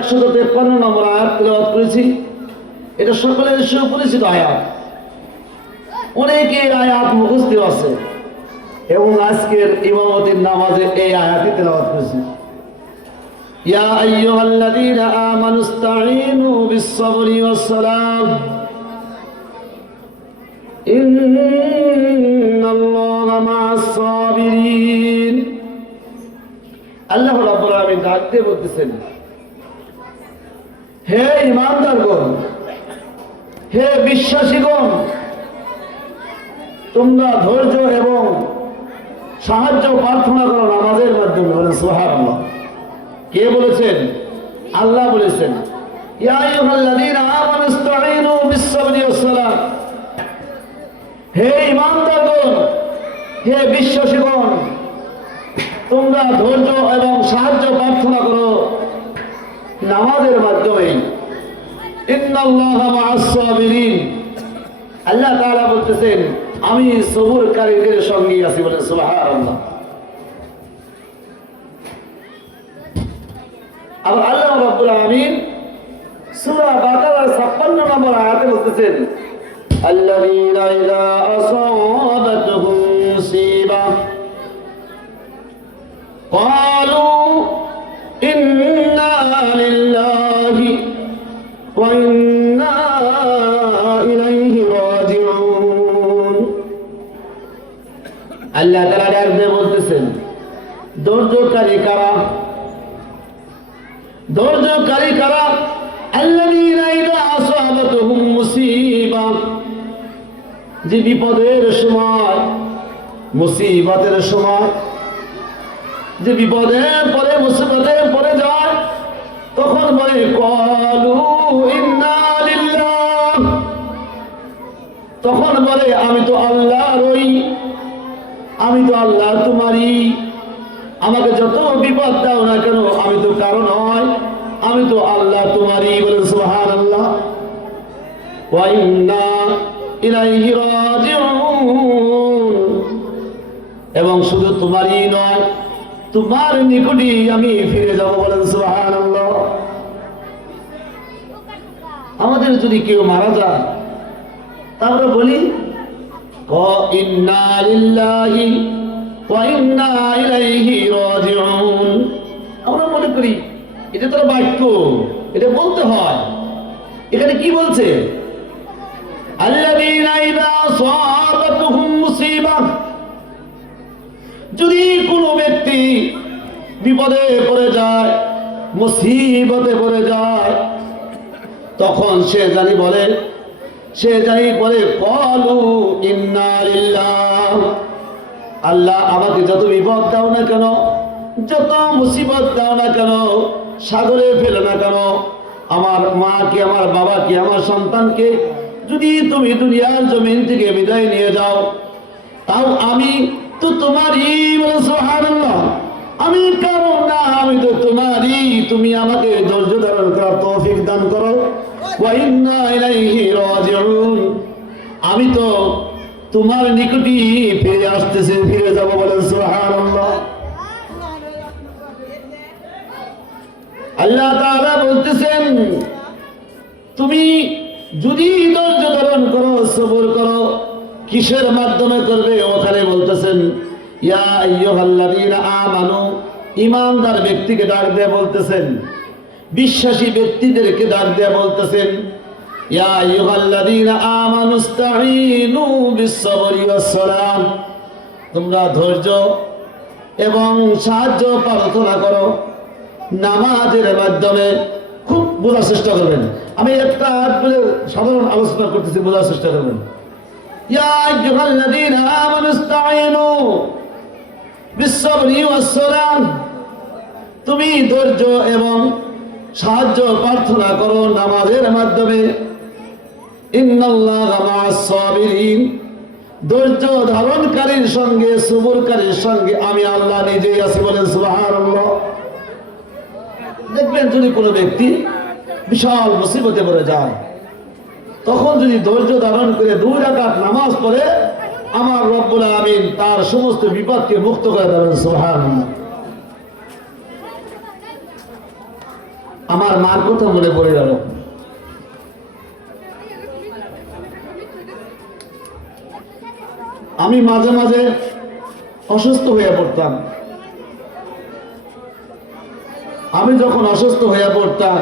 153 নম্বর আয়াত তেলাওয়াত করেছি। এটা সকলের সুপরিচিত আয়াত, অনেকে আয়াত মুখস্থ আছে এবং আজকের ইমামতির নামাজে এই আয়াতই তেলাওয়াত করেছি। ইয়া আইয়ুহাল্লাযীনা আমানুস্তাঈনু বিস-সাবরি ওয়াস-সালাহ ইন্নাল্লাহা মা'আস-সাবিরিন। আল্লাহ রাব্বুল আলামিন ডাক দিয়ে বলতেছেন, হে ঈমানদারগণ, হে বিশ্বাসীগণ, তোমরা ধৈর্য এবং সাহায্য প্রার্থনা করো নামাজের মাধ্যমে। বলেন সুবহানাল্লাহ। কে বলেছেন? আল্লাহ বলেছেন, ইয়া আইয়ুহাল্লাযীনা আমানুস্তাঈনু বিস-সাবরি ওয়াস-সালাহ। হে ঈমানদারগণ, হে বিশ্বাসীগণ, তোমরা ধৈর্য এবং সাহায্য প্রার্থনা করো নামাজের মাধ্যমে। ইন্নাল্লাহা মা'আস-সাবিরিন। আল্লাহ তাআলা বলতেছেন, আমি সবরকারীদের সঙ্গে আছি। বলেন সুবহানাল্লাহ। আবার আল্লাহ রাব্বুল আলামিন সূরা বাকারার 56 নম্বর আয়াতে বলতেছেন, আল্লাযীনা ইযা আসাবাতহুম মুসিবা ক্বালু ইন্না লিল্লাহি ওয়া ইন্না ইলাইহি রাজিউন। আল্লাহ তাআলা ডাক দিয়ে বলতেছেন, ধৈর্যকারী কারা? ধৈর্যকারী কারা? আল্লাযীনা ইযা আসাবাতহুম মুসিবা, যে বিপদের সময়, মুসিবতের সময়, যে বিপদে পড়ে, মুসিবতে পড়ে যায়, তখন বলে ক্বালু ইন্না লিল্লাহ। তখন বলে, আমি তো আল্লাহরই, আমি তো আল্লাহ তোমারই। আমাকে যত বিপদ দাও না কেন, আমি তো কারো নয়, আমি তো আল্লাহ তোমারই। বলেন সুবহানাল্লাহ। ওয়া ইন্না ইলাইহি রাজিউন। এবং শুধু তোমারই নয়, তোমার নিকটই আমি ফিরে যাব। বলেন সুবহানাল্লাহ। আমাদের যদি কেউ মারা যায়, তাহলে বলি ইন্না লিল্লাহি ওয়া ইন্না ইলাইহি রাজিউন। আমরা মনে করি এটা তো বাক্য, এটা বলতে হয়। এখানে কি বলছে? আল্লাযীনা ইযা আসাবাতহুম মুসিবা, যদি কোনো ব্যক্তি বিপদে পড়ে যায়, মুসিবতে পড়ে যায়, তখন সে জানি বলে ক্বালু ইন্না লিল্লাহ। আল্লাহ আমাকে যত বিপদ দাও না কেন, যত মুসিবত দাও না কেন, সাগরে ফেলো না কেন, আমার মাকে, আমার বাবাকে, আমার সন্তানকে যদি তুমি দুনিয়ার জমিন থেকে বিদায় নিয়ে যাও, তাও আমি তো তোমারই। সুবহানাল্লাহ। আমি কারো না, আমি তো তোমারই। তুমি আমাকে ধৈর্য ধারণ করার তৌফিক দান করো। ওয়া ইন্না ইলাইহি রাজিউন। আমি তো তোমার নিকটই ফিরে আসতেছি, ফিরে যাব। বলেন সুবহানাল্লাহ। আল্লাহ তাআলা বলতেছেন, তুমি যদি ধৈর্য ধারণ করো, সবর করো, কিসের মাধ্যমে করবে? ওখানে বলতেছেন, ইয়া আইয়ুহাল্লাযীনা আমানু। ঈমানদার ব্যক্তিকে ডাক দিয়ে বলতেছেন, বিশ্বাসী ব্যক্তিদেরকে ডাক দিয়ে বলতেছেন, ইয়া আইয়ুহাল্লাযীনা আমানুস্তাঈনু বিস-সাবরি ওয়াস-সালাহ। তোমরা ধৈর্য এবং সাহায্য প্রার্থনা করো নামাজের মাধ্যমে। খুব বোঝার চেষ্টা করবেন। আমি একটা সাধারণ আলোচনা করতেছি, বোঝার চেষ্টা করবেন। ইয়া আইয়ুহাল্লাযীনা আমানুস্তাঈনু বিস-সাবরি ওয়াস-সালাহ। তুমি ধৈর্য এবং সাহায্য প্রার্থনা করো নামাজের মাধ্যমে। ইন্নাল্লাহা মা'আস-সাবিরিন। ধৈর্য ধারণকারীর সঙ্গে, সবরকারীর সঙ্গে আমি আল্লাহ নিজেই আছি। বলেন সুবহানাল্লাহ। দেখবেন যদি কোনো ব্যক্তি বিশাল মুসিবতে পড়ে যায়, তখন যদি ধৈর্য ধারণ করে 2 রাকাত নামাজ পড়ে, আমার রব্বুল আমিন তার সমস্ত বিপদকে মুক্ত করে দেবেন। সুবহানাল্লাহ। আমার মার কথা মনে পড়ে গেল। আমি মাঝে মাঝে অসুস্থ হয়ে পড়তাম। আমি যখন অসুস্থ হয়ে পড়তাম,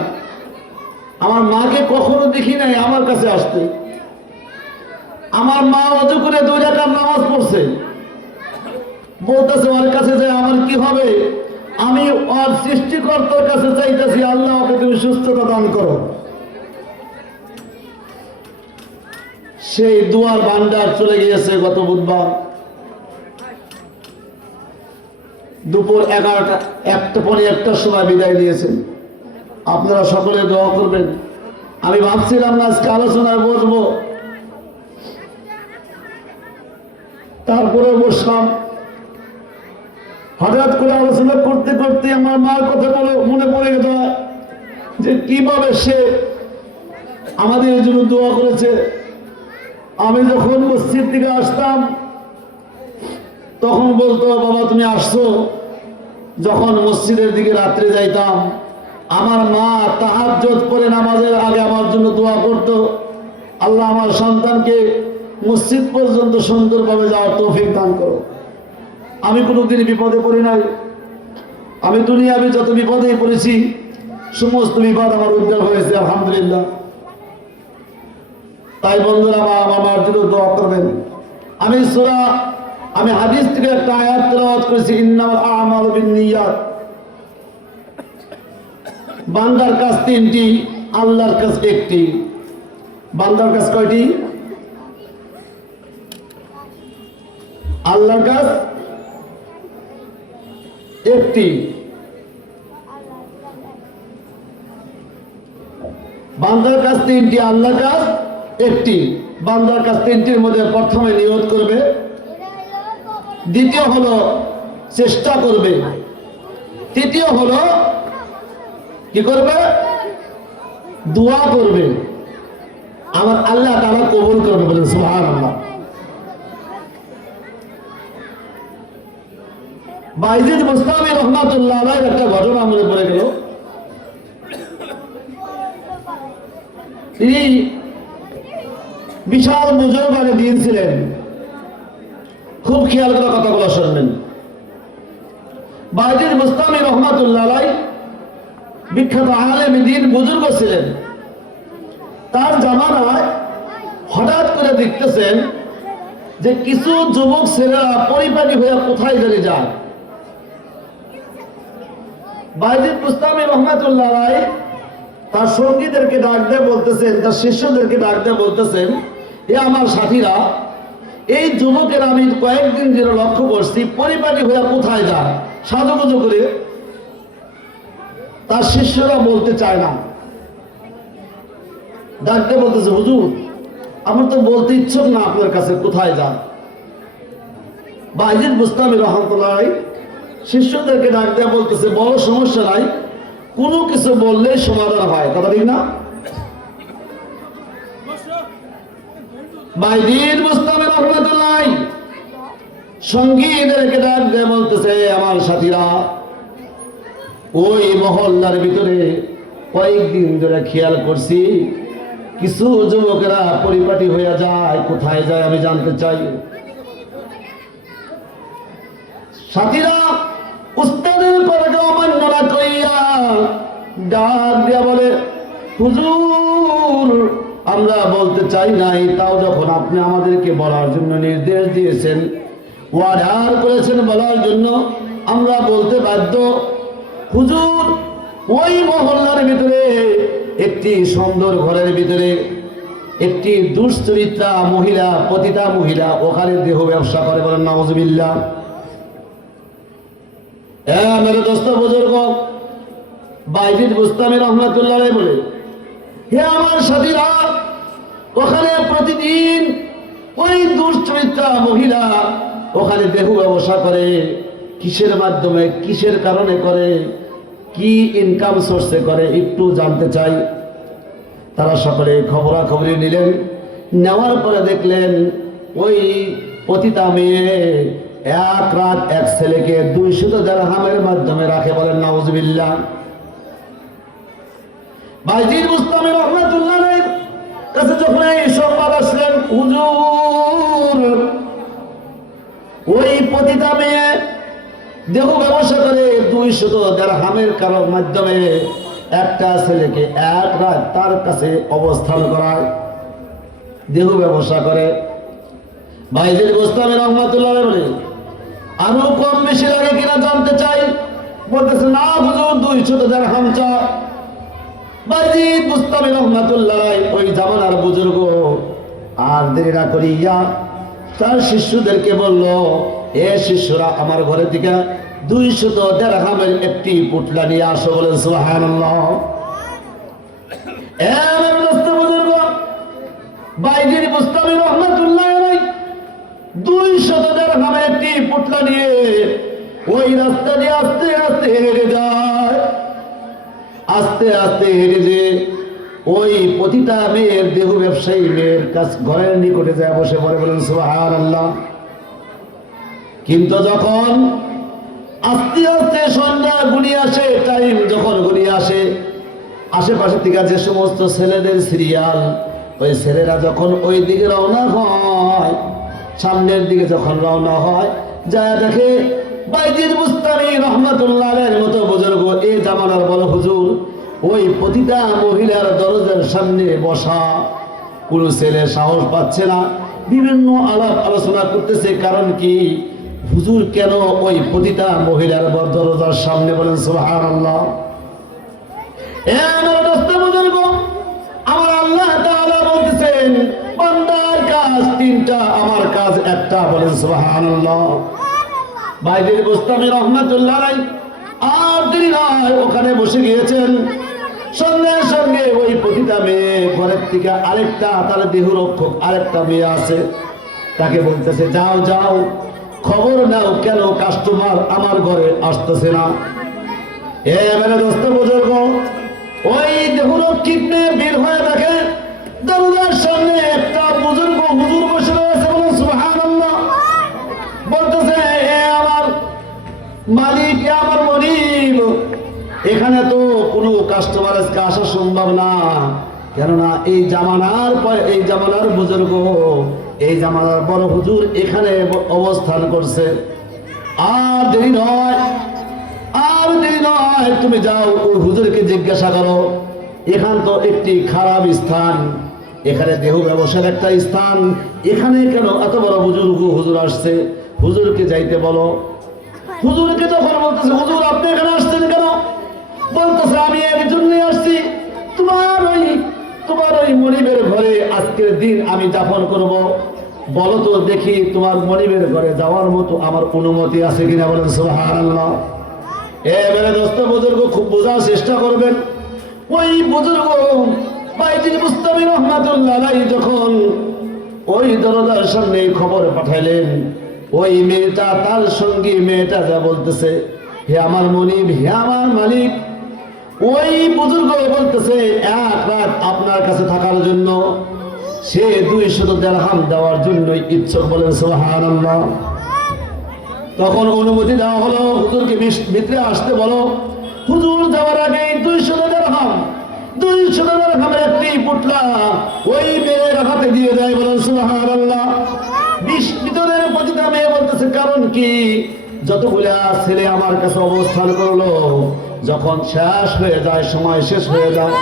আমার মাকে কখনো দেখি নাই আমার কাছে আসতে। আমার মা অজু করে 2 রাকাত নামাজ পড়ছে, বলতেছে ওর কাছে যে আমার কি হবে, আমি ওর সৃষ্টিকর্তার কাছে চাইতেছি, আল্লাহ ওকে তুমি সুস্থতা দান করো। সেই দুয়ার ভান্ডার চলে গিয়েছে গত বুধবার দুপুর 1টার সময় বিদায় নিয়েছেন। আপনারা সকলে দোয়া করবেন। আমি ভাবছিলাম না আজকে আলোচনায় বসবো, তারপরে বসলাম। হঠাৎ করে আলোচনা করতে করতে আমার মার কথা মনে পড়ে গেল যে কিভাবে সে আমাদের জন্য দোয়া করেছে। আমি যখন মসজিদ থেকে আসতাম তখন বলতো, বাবা তুমি আসছো। যখন মসজিদের দিকে রাত্রে যাইতাম, আমার মা তাহাজ্জুদ পড়ে নামাজের আগে আমার জন্য দোয়া করতো, আল্লাহ আমার সন্তানকে মসজিদ পর্যন্ত সুন্দরভাবে যাওয়ার তৌফিক দান করো। আমি কোনোদিন বিপদে পড়ি নাই। আমি দুনিয়াবি যত বিপদেই পড়েছি, সমস্ত বিপদ আমার উদ্ধার হয়েছে, আলহামদুলিল্লাহ। তাই বন্ধুরা, আমার মার জন্য দোয়া করবেন। আমি হাদিস থেকে একটা আয়াত তেলাওয়াত করেছি, ইন্নামাল আ'মালু বিন্নিয়াত। বান্দার কাজ 3টি, আল্লাহর কাজ 1টি। বান্দার কাজ কয়টি? আল্লাহর কাজ 1টি। বান্দার কাজ 3টি, আল্লাহর কাজ 1টি। বান্দার কাজ 3টির মধ্যে প্রথমে নিয়ত করবে, দ্বিতীয় হলো চেষ্টা করবে, তৃতীয় হলো কি করবে? দোয়া করবে। আমার আল্লাহ তাআলা কবুল করবে, বলেন সুবহানাল্লাহ। বাইজিদ মুস্তামি রহমাতুল্লাহ আলাইহির একটা ঘটনা মনে পড়ে গেল। তিনি বিশাল বুজুর্গ বাড়ি দিয়েছিলেন। খুব খেয়াল করে কথাগুলো শুনবেন। বাইজিদ মুস্তামি রহমাতুল্লাহ আলাইহি বিখ্যাত আলেম দ্বীন বুজুর্গ ছিলেন। তার জামানায় হঠাৎ করে দেখতেছেন যে কিছু যুবক ছেলেরা পরিপাটি হয়ে কোথায় জানি যায়। বাইজিদ মুস্তামি রহমাতুল্লাহ আলাইহি তার সঙ্গীদেরকে ডাক দিয়ে বলতেছেন, তার শিষ্যদেরকে ডাক দিয়ে বলতেছেন, এ আমার সাথীরা, এই যুবকের আমি কয়েকদিন ধরে লক্ষ্য করছি পরিপাটি হয়ে কোথায় যায়, সাজুগুজু করে। তার শিষ্যরা বলতে চায় না। ডাক দিয়ে বলতেছে, হুজুর আমার তো বলতে ইচ্ছুক না আপনার কাছে কোথায় যান। বাইজিদ মুস্তামি রহমাতুল্লাহ আলাইহি শিষ্যদেরকে ডাক দিয়ে বলতেছে, বড় সমস্যা নাই, কোনো কিছু বললে সমাধান হয়, কথা ঠিক না? বাইজিদ মুস্তামি রহমাতুল্লাহ আলাইহি সঙ্গীদেরকে ডাক দিয়ে বলতেছে, আমার সাথীরা, ওই মহল্লার ভিতরে কয়েকদিন ধরে খেয়াল করছি কিছু যুবকেরা পরিপাটি হয়ে যায়, কোথায় যায় আমি জানতে চাই। সাথীরা উস্তাদের কথা অমান্য না কইয়া ডাক দিয়া বলে, হুজুর আমরা বলতে চাই নাই, তাও যখন আপনি আমাদেরকে বলার জন্য নির্দেশ দিয়েছেন, অর্ডার করেছেন বলার জন্য, আমরা বলতে বাধ্য। হুজুর ওই মহল্লার ভিতরে একটি সুন্দর ঘরের ভিতরে একটি দুশ্চরিত্রা মহিলা, পতিতা মহিলা ওখানে দেহ ব্যবসা করে, বলেন নাউজুবিল্লাহ। মেরে দোস্ত বুজুর্গ, বাইজিদ মুস্তামি রহমাতুল্লাহ আলাইহি বলে, হে আমার সাথীরা, ওখানে প্রতিদিন ওই দুশ্চরিত্রা মহিলা ওখানে দেহ ব্যবসা করে। কিসের মাধ্যমে, কিসের কারণে করে, কি ইনকাম সোর্সে করে, একটু জানতে চাই। তারা সকলে খবরাখবরি নিলেন। নেওয়ার পরে দেখলেন ওই পতিতা মেয়ে 1 রাত 1 ছেলেকে 200 দিরহামের মাধ্যমে রাখে, বলেন নাউজুবিল্লাহ। বাইজিদ বুস্তামি রহমাতুল্লাহ আলাইহির কাছে যখন এই সংবাদ আসলেন, হুজুর ওই পতিতা মেয়ে দেহ ব্যবসা করে 200 দিরহামের কারোর মাধ্যমে একটা ছেলেকে এক রাত তার কাছে অবস্থান করায়, দেহ ব্যবসা করে। বাইজিদ বুস্তামি রহমাতুল্লাহ আলাইহি বলে, আরো কম বেশি লাগে কিনা জানতে চাই। বলতেছে, না হুজুর 200 দিরহাম চা। বাইজিদ বুস্তামি রহমাতুল্লাহ আলাইহি ওই জামানার বুজুর্গ আর দেরি না করিয়া তার শিষ্যদেরকে বলল, এ শিষ্যরা আমার ঘরে থেকে 200 দিরহামের একটি পুটলা নিয়ে আসো। বলেন সুবহানাল্লাহ। এমন রাস্তা বুজুর্গ বাইজিদ বুস্তামি রহমাতুল্লাহ আলাইহি 200 দিরহামের একটি পুটলা নিয়ে ওই রাস্তা দিয়ে আস্তে আস্তে হেঁটে যায়। আস্তে আস্তে হেঁটে যে ওই প্রতিটা মেয়ের দেহ ব্যবসায়ী মেয়ের কাছ ঘরের নিকটে যায় বসে পড়ে। বলেন সুবহানাল্লাহ। কিন্তু যখন আস্তে আস্তে সন্ধ্যা ঘনিয়ে আসে, টাইম যখন ঘনিয়ে আসে, আশেপাশে থেকে যে সমস্ত ছেলেদের সিরিয়াল, ওই ছেলেরা যখন ওই দিকে রওনা হয়, সামনের দিকে যখন রওনা হয়, যা দেখে বাইজিদ বুস্তামি রহমাতুল্লাহ আলাইহির মতো বুজুর্গ এই জামানার বড় হুজুর ওই প্রতিটা মহিলার দরজার সামনে বসা। কোন ছেলে সাহস পাচ্ছে না, বিভিন্ন আলাপ আলোচনা করতেছে। কারণ কি, হুজুর কেন ওই প্রতিটা মহিলার দরজার সামনে? বলেন সুবহানাল্লাহ। বুজুর্গ আমার আল্লাহ তাআলা বলতেছেন, বান্দার কাজ 3টা, আমার কাজ একটা। বলেন সুবহানাল্লাহ। বাইজিদ বুস্তামি রহমাতুল্লাহ আলাইহি আর দেরি নয়, ওখানে বসে গিয়েছেন। সঙ্গে সঙ্গে ওই প্রতিটা মেয়ে ঘরের থেকে আরেকটা, তার দেহরক্ষক আরেকটা মেয়ে আছে, তাকে বলতেছে, যাও যাও খবর নাও কেন কাস্টমার আমার ঘরে আসতেছে না। এবারে দোস্ত বুজুর্গ ওই দেহরক্ষিক মেয়ে বের হয়ে দেখে দরজার সামনে একটা বুজুর্গ হুজুর বসে রয়েছে। বলেন সুবহানাল্লাহ। বলতেছে, এ আমার মালিক, এ আমার মনিব, এখানে তো কোনো কাস্টমার আজকে আসা সম্ভব না, কেননা এই জামানার বুজুর্গ, এই জামানার বড় হুজুর এখানে অবস্থান করছে। আর দেরি নয়, আর দেরি নয়, তুমি যাও ওই হুজুরকে জিজ্ঞাসা করো, এখান তো একটি খারাপ স্থান, এখানে দেহ ব্যবসার একটা স্থান, এখানে কেন এত বড় বুজুর্গ হুজুর আসছে, হুজুরকে যাইতে বলো। হুজুরকে তখন বলতেছে, হুজুর আপনি এখানে আসছেন কেন? বলতেছে, আমি এর জন্যই আসছি, তোমার ওই মনিবের ঘরে আজকের দিন আমি যাপন করব। বলো তো দেখি তোমার মনিবের ঘরে যাওয়ার মতো আমার অনুমতি আছে কিনা। বলেন সুবহানাল্লাহ। এবারে দোস্ত বুজুর্গ খুব বোঝার চেষ্টা করবেন। ওই বুজুর্গ বাইজিদ বুস্তামি রহমাতুল্লাহ আলাইহি যখন ওই দরজার সামনে খবর পাঠাইলেন, ওই মেয়েটা তার সঙ্গী মেয়েটা যা বলতেছে, হে আমার মনিব, হে আমার মালিক, ওই বুজুর্গ বলতেছে এক রাত আপনার কাছে থাকার জন্য সে 200 দিরহাম দেওয়ার জন্যই ইচ্ছুক। বলেন সুবহানাল্লাহ। তখন অনুমতি দেওয়া হলো, হুজুরকে ভিতরে আসতে বলো। হুজুর যাওয়ার আগে 200 দিরহামের একটি পুটলা ওই মেয়ের হাতে দিয়ে দেয়। বলেন সুবহানাল্লাহ। ভিতরের প্রতিটা মেয়ে বলতেছে, কারণ কি, যতগুলা ছেলে আমার কাছে অবস্থান করলো, যখন শেষ হয়ে যায়, সময় শেষ হয়ে যায়,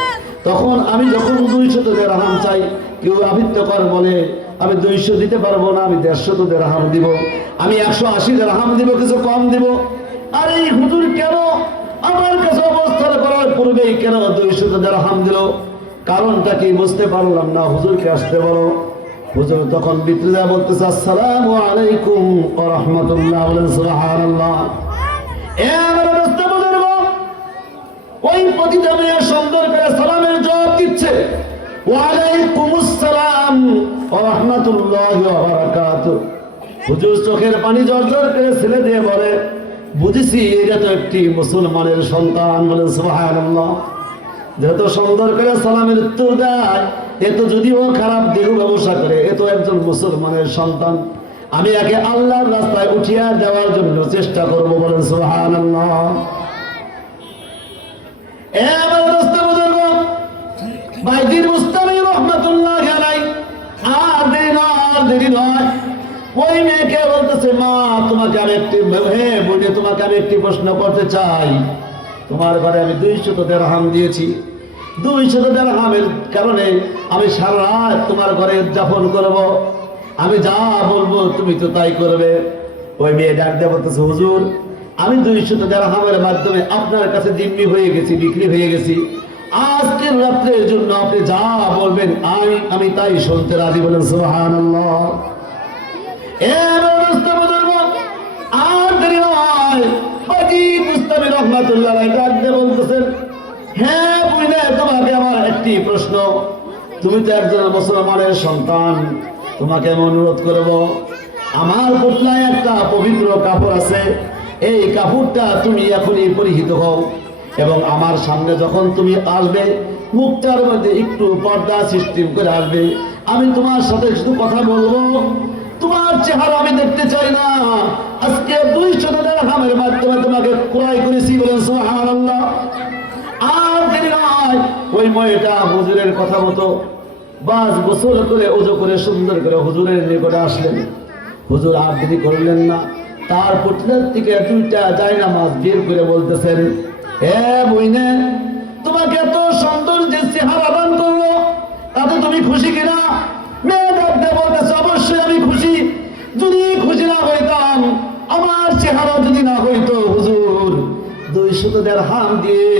তখন আমি যখন 200 দিরহাম চাই, কেউ আবৃত্তকর বলে আমি 200 দিতে পারবো না, আমি 150 দিরহাম দিব, আমি 180 দিরহাম দিব, কিছু কম দিব। আর এই হুজুর কেন আমার কাছে অবস্থান করার পূর্বেই কেন 200 দিরহাম দিল? কারণটা কি বুঝতে পারলাম না, হুজুরকে আসতে বলো। হুজুর তখন ভিতরে যা বলতেছে, আসসালামু আলাইকুম ওয়া রাহমাতুল্লাহ। বলেন সুবহানাল্লাহ। ওই প্রতিটা মেয়ে সুন্দর করে সালামের জবাব দিচ্ছে, ওয়া আলাইকুমুস সালাম ওয়া রাহমাতুল্লাহি ওয়া বারাকাতুহু। হুজুর চোখের পানি জর্জর করে ছেলে দিয়ে বলে, বুঝেছি এটা তো একটি মুসলমানের সন্তান। বলেন সুবহানাল্লাহ। যত সুন্দর করে সালামের উত্তর দেয়, এ তো যদিও খারাপ দেহ ব্যবসা করে, এ তো একজন মুসলমানের সন্তান, আমি একে আল্লাহর রাস্তায় উঠিয়ে দেওয়ার জন্য চেষ্টা করব। বলেন সুবহানাল্লাহ। এবার রাস্তা বুজুর্গ বাইজিদ মুস্তামি রহমাতুল্লাহ আলাইহি আর দেরি নয় ওই মেয়েকে বলতেছে, মা তোমাকে আমি একটি বোনে তোমাকে আমি একটি প্রশ্ন করতে চাই। তোমার ঘরে আমি 200 দিরহাম দিয়েছি, 200 দিরহামের কারণে আমি সারা রাত তোমার ঘরে উদযাপন করব, আমি যা বলবো তুমি তো তাই করবে। ওই মেয়ে ডাক দিয়ে বলতেছে, হুজুর আমি 200 দিরহামের মাধ্যমে আপনার কাছে জিম্মি হয়ে গেছি, বিক্রি হয়ে গেছি। আজকের রাত্রের জন্য আপনি যা বলবেন আমি তাই শুনতে রাজি। বলেন সুবহানাল্লাহ। আর দেরি নয়, বাইজিদ মুস্তামি রহমাতুল্লাহ আলাইহি ডাক দিয়ে বলতেছেন, হ্যাঁ বুঝলে তোমাকে আমার একটি প্রশ্ন, তুমি তো একজন মুসলমানের সন্তান, তোমাকে আমি অনুরোধ করব, আমার পুতলায় একটা পবিত্র কাপড় আছে, এই কাপড়টা তুমি এখনই পরিহিত হও এবং আমার সামনে যখন তুমি আসবে মুখটার মধ্যে একটু পর্দা সিস্টেম করে আসবে। আমি তোমার সাথে শুধু কথা বলবো, তোমার চেহারা আমি দেখতে চাই না। আজকে 200 দিরহামের মাধ্যমে তোমাকে ক্রয় করেছি। বলেন সুবহানাল্লাহ। আর দেরি নয়, ওই মেয়েটা হুজুরের কথা মতো বাস গোসল করে ওযু করে সুন্দর করে হুজুরের নিকটে আসলেন। হুজুর আর দেরি করলেন না, তার পুটলের থেকে 2টা জায়নামাজ বের করে বলতেছেন, এ বইনে তোমাকে এত সুন্দর যে চেহারা দান করলো তাতে তুমি খুশি কিনা? মেয়ে ডাকতে বলতেছে, অবশ্যই আমি খুশি। যদি খুশি না হইতাম, আমার চেহারা যদি না হইতো হুজুর 200 দিরহাম দিয়ে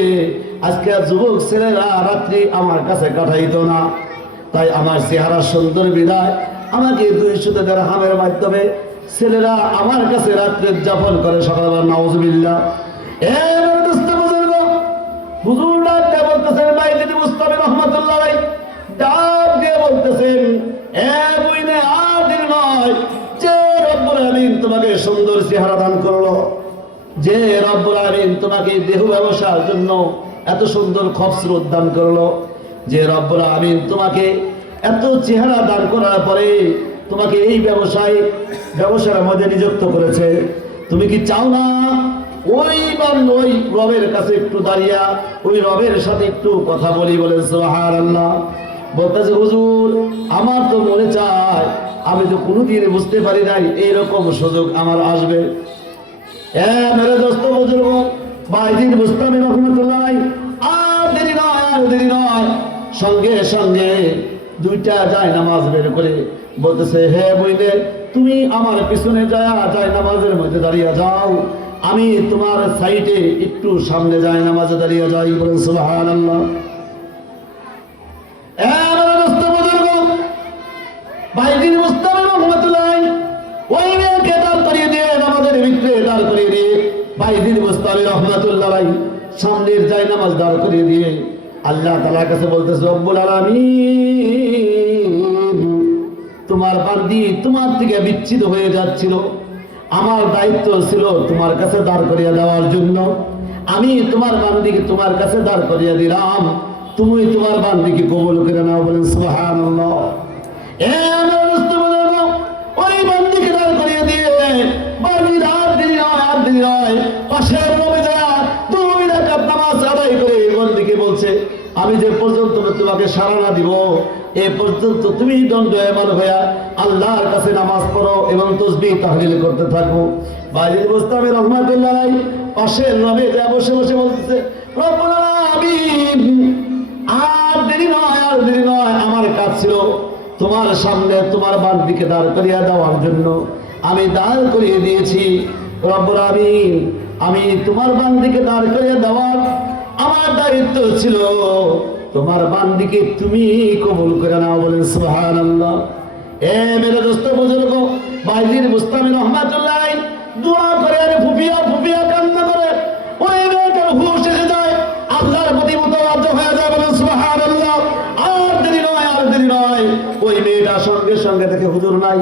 আজকে যুবক ছেলেরা রাত্রি আমার কাছে কাটাইতো না। তাই আমার চেহারা সুন্দর বিদায় আমাকে 200 দিরহামের মাধ্যমে ছেলেরা আমার কাছে রাত্রে উদযাপন করে। সকালবেলা নাউজুবিল্লাহ। হুজুর ডাক দিয়ে বলতেছেন, বাইজিদ মুস্তামি রহমাতুল্লাহ আলাইহি ডাক দিয়ে বলতেছেন, এ বুইনে আর দিন নয়, যে রব্বুল আলামিন তোমাকে সুন্দর চেহারা দান করলো, যে রব্বুল আলামিন তোমাকে দেহ ব্যবসার জন্য এত সুন্দর খবসরত দান করলো, যে রব্বুল আলামিন তোমাকে এত চেহারা দান করার পরে তোমাকে এই ব্যবসার মধ্যে নিযুক্ত করেছে, তুমি কি চাও না ওই রবের কাছে একটু দাঁড়িয়ে ওই রবের সাথে একটু কথা বলি? বলেন সুবহানাল্লাহ। বলতেছে, হুজুর আমার তো মনে চায়, আমি তো কোনোদিন বুঝতে পারি নাই এইরকম সুযোগ আমার আসবে। মেরে দোস্ত বুজুর্গ, বাইজিদ মুস্তামি রহমাতুল্লাহ আলাইহি আর দেরি নয়, সঙ্গে সঙ্গে 2টা জায়নামাজ বের করে বলতেছে, হে বইলে তুমি আমার পিছনে জায়নামাজের মধ্যে দাঁড়িয়ে যাও, আমি তোমার সাইডে একটু সামনে জায়নামাজে দাঁড়িয়ে যাই। বলেন সুবহানাল্লাহ। বাইজিদ মুস্তামি রহমাতুল্লাহ আলাইহি ওই মেয়েকে দাঁড় করিয়ে দিয়ে নামাজের ভিতরে দাঁড় করিয়ে দিয়ে বাইজিদ মুস্তামি রহমাতুল্লাহ আলাইহি সামনের জায়নামাজ দাঁড় করিয়ে দিয়ে আল্লাহ তাআলার কাছে বলতেছে, রব্বুল আলামিন তোমার বান্দি তোমার থেকে বিচ্ছিন্ন হয়ে যাচ্ছিল, আমার দায়িত্ব ছিল তোমার কাছে দাঁড় করিয়ে দেওয়ার জন্য, আমি তোমার বান্দিকে তোমার কাছে দাঁড় করিয়ে দিলাম, তুমি তোমার বান্দিকে কবুল করে নাও। বলেন সুবহানাল্লাহ। ওই বান্দিকে দাঁড় করিয়ে দিয়ে বান্দির আর দেরি নয়, পাশের রুমে যারা 2 রাকাত নামাজ আদায় করে বান্দিকে বলছে, আমি যে পর্যন্ত তোমাকে সাড়া না দিব এ পর্যন্ত তুমি দণ্ডায়মান হইয়া আল্লাহর কাছে নামাজ পড়ো এবং তাসবিহ তাহলিল করতে থাকো। বাইজিদ মুস্তামি রহমাতুল্লাহ আলাইহি পাশের রুমে যা বসে বসে বলতেছে, রব্বুল আলামিন আর দেরি নয়, আমার কাজ ছিল তোমার সামনে তোমার বান্দিকে দাঁড় করিয়ে দেওয়ার জন্য, আমি দাঁড় করিয়ে দিয়েছি। রব্বুল আলামিন আমি তোমার বান্দিকে দাঁড় করিয়ে দেওয়ার আমার দায়িত্ব ছিল, তোমার বান্দিকে তুমি কবুল করে নাও। বলেন সুবহানাল্লাহ। মেরে দোস্ত বুজুর্গ, বাইজিদ মুস্তামি রহমাতুল্লাহ আলাইহি দোয়া করে আর ফুপিয়া কান্না করে ওই মেয়েটার হুঁশ এসে যায়, আল্লাহর প্রতি মুতাওয়াজ্জহ হয়ে যায়। বলেন সুবহানাল্লাহ। আর দেরি নয়, ওই মেয়েটা সঙ্গে সঙ্গে দেখে হুজুর নাই,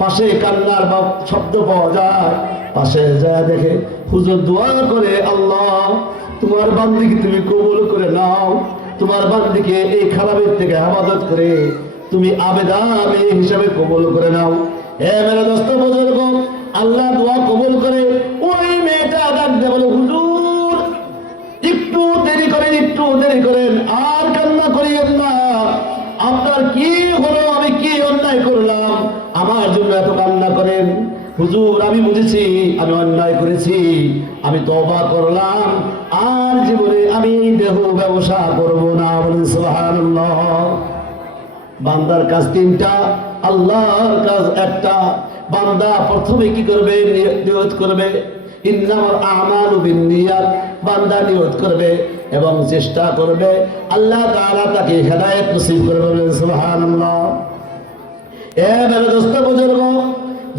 পাশে কান্নার শব্দ পাওয়া যায়, পাশে যায় দেখে হুজুর দোয়া করে, আল্লাহ তোমার বান্দিকে তুমি কবুল করে নাও, তোমার বান্দিকে এই খারাপের থেকে হেফাজত করে তুমি আবেদা মেয়ে হিসাবে কবুল করে নাও। মেরে দোস্ত বুজুর্গ, আল্লাহ দোয়া কবুল করে ওই মেয়েটা ডাক দিয়ে বলে, হুজুর একটু দেরি করেন, আর কান্না করিয়েন না, হুজুর আমি বুঝেছি আমি অন্যায় করেছি, আমি তওবা করলাম, আর জীবনে আমি এই দেহ ব্যবসা করব না। বলেন সুবহানাল্লাহ। বান্দার কাজ তিনটা, আল্লাহর কাজ একটা। বান্দা প্রথমে কি করবে? নিয়ত করবে। ইন্নামাল আমালু বিন্নিয়াত। বান্দা নিয়ত করবে এবং চেষ্টা করবে আল্লাহ তাআলা তাকে হেদায়েত নসিব করবে। বলেন সুবহানাল্লাহ। মেরে দোস্ত বুজুর্গ,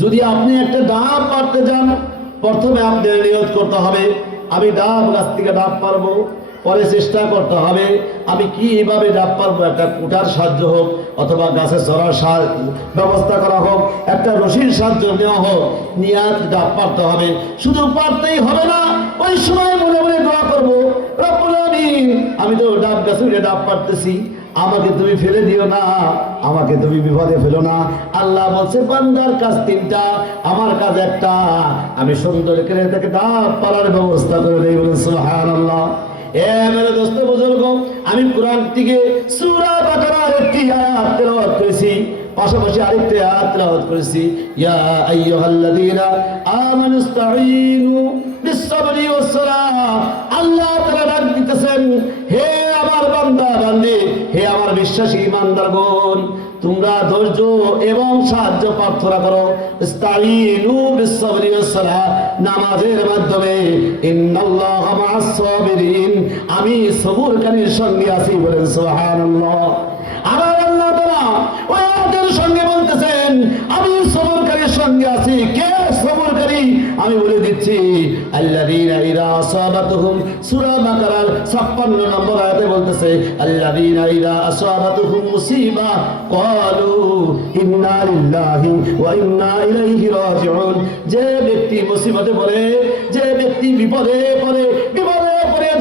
যদি আপনি একটা ডাব পারতে যান, প্রথমে আপনার নিয়ত করতে হবে আমি ডাব গাছ থেকে ডাব পারবো। পরে চেষ্টা করতে হবে আমি কিভাবে ডাব পারবো। একটা কুটার সাহায্য হোক, অথবা গাছে চড়ার ব্যবস্থা করা হোক, একটা রশির সাহায্য নেওয়া হোক, নিয়াত ডাব পারতে হবে। শুধু পারতেই হবে না, ওই সময় মনে মনে দোয়া করবো, রব্বুল আমিন আমি তো ডাব গাছে উঠে ডাব পারতেছি, আমাকে তুমি ফেলে দিও না, আমাকে তুমি বিপদে ফেলো না। আল্লাহ বলছে বান্দার কাজ তিনটা, আমার কাজ একটা, আমি সুন্দর করে তাকে ডাব পারার ব্যবস্থা করে দেই। বলেন সুবহানাল্লাহ। মেরে দোস্ত বুজুর্গ, আমি কোরআন থেকে সূরা বাকারার একটি আয়াত তেলাওয়াত করেছি, পাশাপাশি আরেকটি আয়াত তেলাওয়াত করেছি। ইয়া আইয়ুহাল্লাযীনা আমানুস্তাঈনু বিস-সাবরি ওয়াস-সালাহ। আল্লাহ তাআলা ডাক দিতেছেন, হে আমার বান্দা বান্দি, হে আমার বিশ্বাসী ঈমানদারগণ, তোমরা ধৈর্য এবং সাহায্য প্রার্থনা করো। ইস্তাঈনু বিস-সাবরি ওয়াস-সালাহ, নামাজের মাধ্যমে। ইন্নাল্লাহা মা'আস-সাবিরিন, আমি সবুরকারীর সঙ্গে আছি। বলেন সুবহানাল্লাহ। আবার আল্লাহ তাআলা ওই আয়াতের সঙ্গে বলতেছেন আমি সবুরকারীর সঙ্গে আছি। কে সবুরকারী? আমি বলে দিচ্ছি, আল্লাযীনা ইযা আসাবাতুহুম, সূরা বাকারার 56 নম্বর আয়াতে বলতেছে, আল্লাযীনা ইযা আসাবাতুহুম মুসিবা ক্বালু ইন্না লিল্লাহি ওয়া ইন্না ইলাইহি রাজিউন। যে ব্যক্তি মুসিবতে পড়ে, যে ব্যক্তি বিপদে পড়ে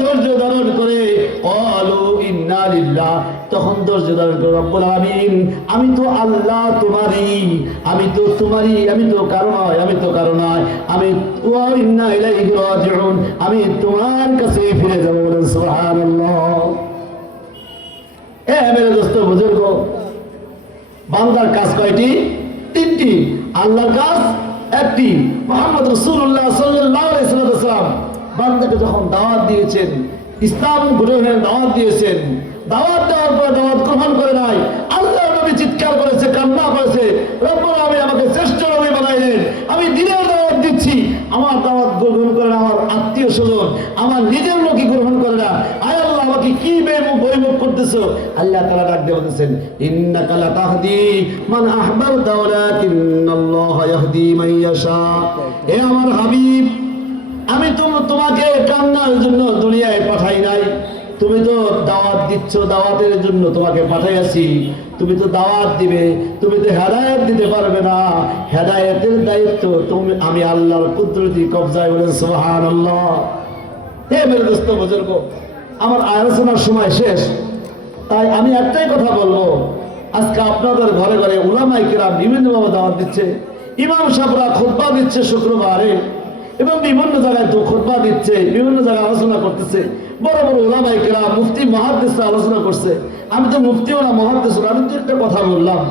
ধৈর্য ধারণ করে, ক্বালু ইন্না লিল্লাহ, তখন ধৈর্য ধারণ করে রব্বুল আমিন আমি তো আল্লাহ তোমারই, আমি তো তোমারই, আমি তো কারো নয়, আমি তো কারো নয়, আমি ওয়া ইন্না ইলাইহি রাজিউন, আমি তোমার কাছে ফিরে যাব। বলেন সুবহানাল্লাহ। মেরে দোস্ত বুজুর্গ, বান্দার কাজ কয়টি? তিনটি। আল্লাহর কাজ একটি। মুহাম্মদ রাসূলুল্লাহ সাল্লাল্লাহু আলাইহি ওয়াসাল্লাম বান্দাকে যখন দাওয়াত দিয়েছেন, ইসলাম গ্রহণের দাওয়াত দিয়েছেন, দাওয়াত দেওয়ার পর দাওয়াত গ্রহণ করে নাই, আল্লাহ নবী চিৎকার করেছে, কান্না করেছে, রব্বুল আমিন আমাকে শ্রেষ্ঠ নবী বানাইলেন, আমি দ্বীনের দাওয়াত দিচ্ছি, আমার দাওয়াত গ্রহণ করে না আমার আত্মীয় স্বজন, আমার নিজের লোকই গ্রহণ করে না, আয় আল্লাহ আমাকে কি বৈমুখ করতেছো? আল্লাহ তাআলা ডাক দিয়ে বলতেছেন, ইন্নাকা লাতাহদি মান আহবাবতা ওয়ালাকিন্নাল্লাহা ইয়াহদি মান ইয়াশা। হে আমার হাবিব, আমি তোমাকে কান্নার জন্য দুনিয়ায় পাঠাই নাই, তুমি তো দাওয়াত দিচ্ছ, দাওয়াতের জন্য তোমাকে পাঠাইয়াছি, তুমি তো দাওয়াত দিবে, তুমি তো হেদায়েত দিতে পারবে না, হেদায়েতের দায়িত্ব তুমি আমি আল্লাহর কুদরতি কবজায়। বলেন সুবহানাল্লাহ। হে মেরে দোস্ত বুজুর্গ, আমার আলোচনার সময় শেষ, তাই আমি একটাই কথা বলবো, আজকে আপনাদের ঘরে ঘরে উলামায়ে কিরাম বিভিন্নভাবে দাওয়াত দিচ্ছে, ইমাম সাহেবরা খুতবা দিচ্ছে শুক্রবারে, এবং বিভিন্ন জায়গায় তো খুতবা দিচ্ছে, বিভিন্ন জায়গায় আলোচনা করতেছে, বড় বড় উলামায়ে কিরাম, মুফতি মুহাদ্দিসরা আলোচনা করছে। আমি তো মুফতিও না, মুহাদ্দিস না, আমি তো একটা কথা বললাম।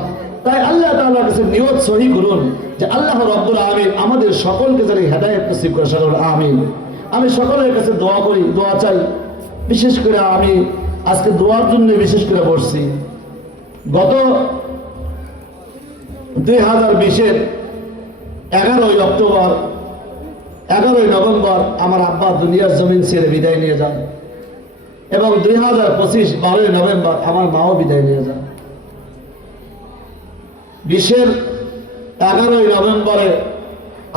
তাই আল্লাহ তাআলার কাছে নিয়ত সহি করুন যে আল্লাহ রাব্বুল আমিন আমাদের সকলকে যেন হেদায়েত নসিব করে। সকল আমিন। আমি সকলের কাছে দোয়া করি, দোয়া চাই। বিশেষ করে আমি আজকে দোয়ার জন্য বিশেষ করে বসছি। গত 2020-এর 11ই অক্টোবর, 11ই নভেম্বর আমার আব্বা দুনিয়ার জমিন ছেড়ে বিদায় নিয়ে যান, এবং 2025 12ই নভেম্বর আমার মাও বিদায় নিয়ে যান। 20-এর 11ই নভেম্বরে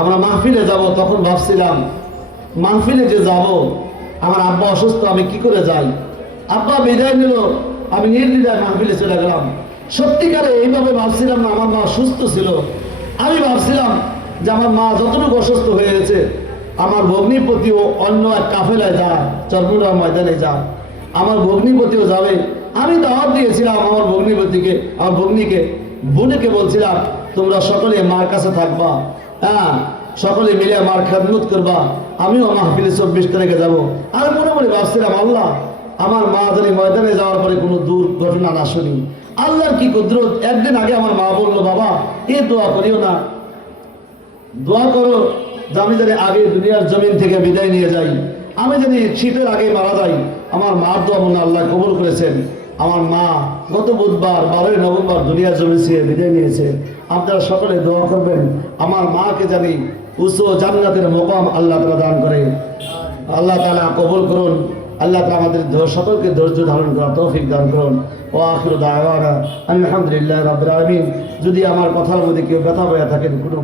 আমরা মাহফিলে যাব, তখন ভাবছিলাম মাহফিলে যে যাব, আমার আব্বা অসুস্থ, আমি কি করে যাই। আব্বা বিদায় নিল, আমি নির্দ্বিধায় মাহফিলে চলে গেলাম। সত্যিকারে এইভাবে ভাবছিলাম না, আমার মা সুস্থ ছিল। আমি ভাবছিলাম যে আমার মা যতটুকু অসুস্থ হয়ে গেছে, আমার ভগ্নিপতিও অন্য এক কাফেলায় যায়, চরমুনার ময়দানে যায়, আমার ভগ্নিপতিও যাবে। আমি দাওয়াত দিয়েছিলাম আমার ভগ্নিপতিকে, আমার ভগ্নিকে, বোনকে বলছিলাম তোমরা সকলে মার কাছে থাকবা, হ্যাঁ সকলে মিলে মার খেদমত করবা, আমিও মাহফিলে 24 তারিখে যাবো। আর মনে মনে ভাবছিলাম আল্লাহ আমার মা জানি ময়দানে যাওয়ার পরে কোনো দুর্ঘটনা না শুনি। আল্লাহর কি কুদরত, একদিন আগে আমার মা বললো বাবা এ দোয়া করিও না, দোয়া করো যে আমি যদি আগে দুনিয়ার জমিন থেকে বিদায় নিয়ে যাই, আমি যদি শীতের আগে মারা যাই। আমার মার দোয়া মনে আল্লাহ কবুল করেছেন। আমার মা গত বুধবার 12ই নভেম্বর দুনিয়ার জমিন থেকে বিদায় নিয়েছে। আপনারা সকলে দোয়া করবেন আমার মাকে জানি উঁচু জান্নাতের মোকাম আল্লাহ তাআলা দান করে। আল্লাহ তাআলা কবুল করুন। আল্লাহ তাআলা আমাদের সকলকে ধৈর্য ধারণ করার তৌফিক দান করুন। ওয়া আখিরু দাওয়ানা আলহামদুলিল্লাহি রাব্বিল আলামিন। যদি আমার কথার মধ্যে কেউ ব্যথা পেয়ে থাকেন, কোনো